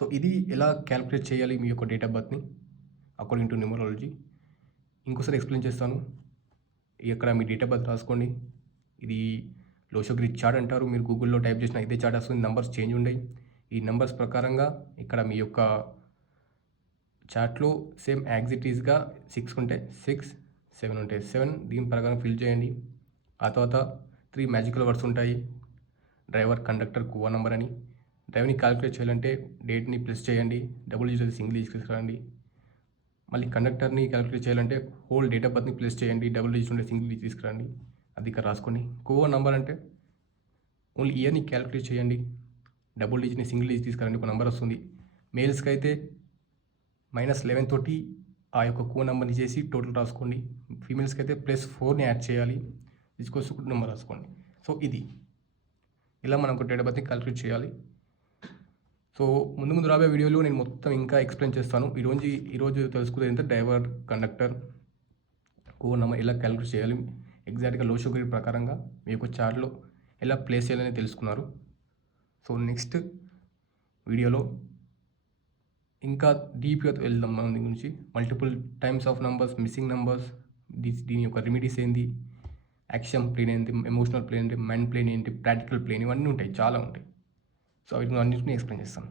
So ఇది ఎలా calculate చేయాలి మీ యొక్క డేట్ ఆఫ్ బర్త్‌ని అకార్డింగ్ టు న్యూమరాలజీ. ఇంకోసారి ఎక్స్‌ప్లెయిన్ చేస్తాను. ఇక్కడ మీ డేట్ ఆఫ్ బర్త్ రాసుకోండి. ఇది లోషోగ్రి చార్ట్ అంటారు. మీరు గూగుల్‌లో టైప్ చేసిన ఇదే చార్ట్ వస్తుంది. నంబర్స్ చేంజ్ ఉండయి. ఈ నంబర్స్ ప్రకారంగా ఇక్కడ మీ యొక్క చార్ట్‌లో సేమ్ యాజ్ ఇట్ ఈస్‌గా 6 ఉంటే 6, 7 ఉంటే 7 దీని ప్రకారం ఫిల్ చేయండి. ఆ తర్వాత 3 మ్యాజికల్ వర్డ్స్ ఉంటాయి. డ్రైవర్, కండక్టర్, కోవా నంబర్ అని. డ్రైవర్‌ని కాలిక్యులేట్ చేయాలంటే డేట్‌ని ప్లస్ చేయండి. డబుల్ డిజిట్ సింగిల్ డిజిట్ తీసుకురండి. మళ్ళీ కండక్టర్‌ని కాలిక్యులేట్ చేయాలంటే హోల్ డేట్ ఆఫ్ బర్త్‌ని ప్లస్ చేయండి. డబుల్ డిజిట్ ఉంటే సింగిల్ డిజిట్ తీసుకురండి. అది ఇక్కడ రాసుకోండి. కోవా నంబర్ అంటే ఓన్లీ ఇయర్‌ని కాలిక్యులేట్ చేయండి. డబుల్ డిజిట్‌ని సింగిల్ డిజిట్ తీసుకురండి. ఒక నంబర్ వస్తుంది. మేల్స్‌కి అయితే -11 తోటి ఆ యొక్క కోవా నంబర్‌ని చేసి టోటల్ రాసుకోండి. ఫీమేల్స్‌కి అయితే +4ని యాడ్ చేయాలి. ఈక్వల్స్ టు నంబర్ రాసుకోండి. సో ఇది ఇలా మనం ఒక డేట్ ఆఫ్ బర్త్‌ని కాలిక్యులేట్ చేయాలి. సో ముందు ముందు రాబోయే వీడియోలో నేను మొత్తం ఇంకా ఎక్స్‌ప్లెయిన్ చేస్తాను. ఈరోజు తెలుసుకునేది ఏంటంటే డ్రైవర్, కండక్టర్, కోవా నంబర్ ఎలా కాలిక్యులేట్ చేయాలి. ఎగ్జాక్ట్‌గా లోషోగ్రిడ్ ప్రకారంగా మీ యొక్క చార్ట్‌లో ఎలా ప్లేస్ చేయాలని తెలుసుకున్నారు. సో నెక్స్ట్ వీడియోలో ఇంకా డీప్‌గా వెళ్దాం మనం దీని గురించి. Multiple times of numbers, missing numbers, దీని యొక్క రెమెడీస్ ఏంది, యాక్షన్ ప్లేన్ ఏంటి, ఎమోషనల్ ప్లేన్ ఏంటి, మైండ్ ప్లేన్ ఏంటి, ప్రాక్టికల్ ప్లేన్ ఇవన్నీ ఉంటాయి. చాలా ఉంటాయి. సో వీటిని అన్నిటిని ఎక్స్‌ప్లెయిన్ చేస్తాను.